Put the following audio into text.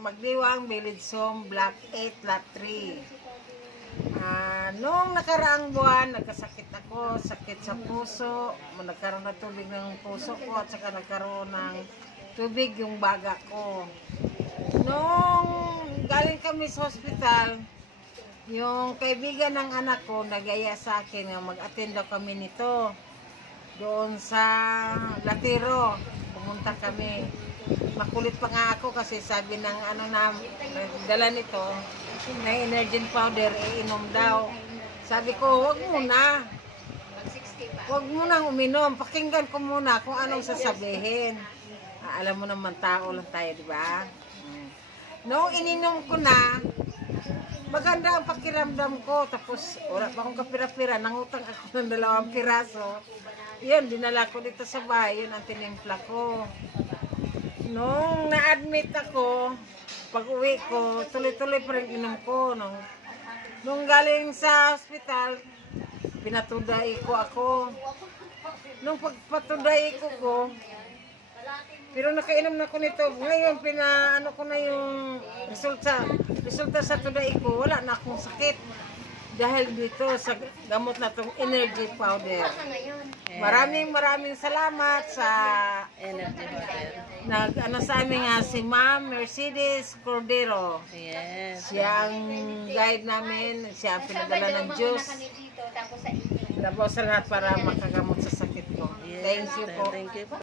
Magdiwang Village Home, Block 8, Lot 3. Noong nakaraang buwan, nagkasakit ako, sakit sa puso, nagkaroon ng tubig ng puso ko at saka nagkaroon ng tubig yung baga ko. Noong galing kami sa hospital, yung kaibigan ng anak ko nagaya sa akin na mag-attend daw kami nito doon sa Latiro. Pumunta kami. Makulit pa nga ako kasi sabi ng dala nito na energy powder, iinom daw. Sabi ko, wag muna. Wag muna uminom. Pakinggan ko muna kung anong sasabihin. Alam mo naman, tao lang tayo, di ba? Noong ininom ko na, maganda ang pakiramdam ko. Tapos, wala pa akong kapira-pira. Nangutang ako ng 2 piraso. Yun, dinala ko dito sa bahay. Yun ang tinimpla ko. Nung na-admit ako, pag uwi ko, tuloy-tuloy pa rin inom ko. Nung galing sa hospital, pinatuday ko ako. Nung pagpatuday ko, pero nakainom na ko nito. Ngayon, pinaano ko na yung resulta sa tuday ko. Wala na akong sakit. Dahil dito sa gamot na itong energy powder. Maraming salamat sa Energy powder. sa amin nga si Ma'am Mercedes Cordero. Yes. Siya ang guide namin. Siya ang pinadala ng Diyos. Tapos sa lahat para makagamot sa sakit ko. Thank you po. Thank you po.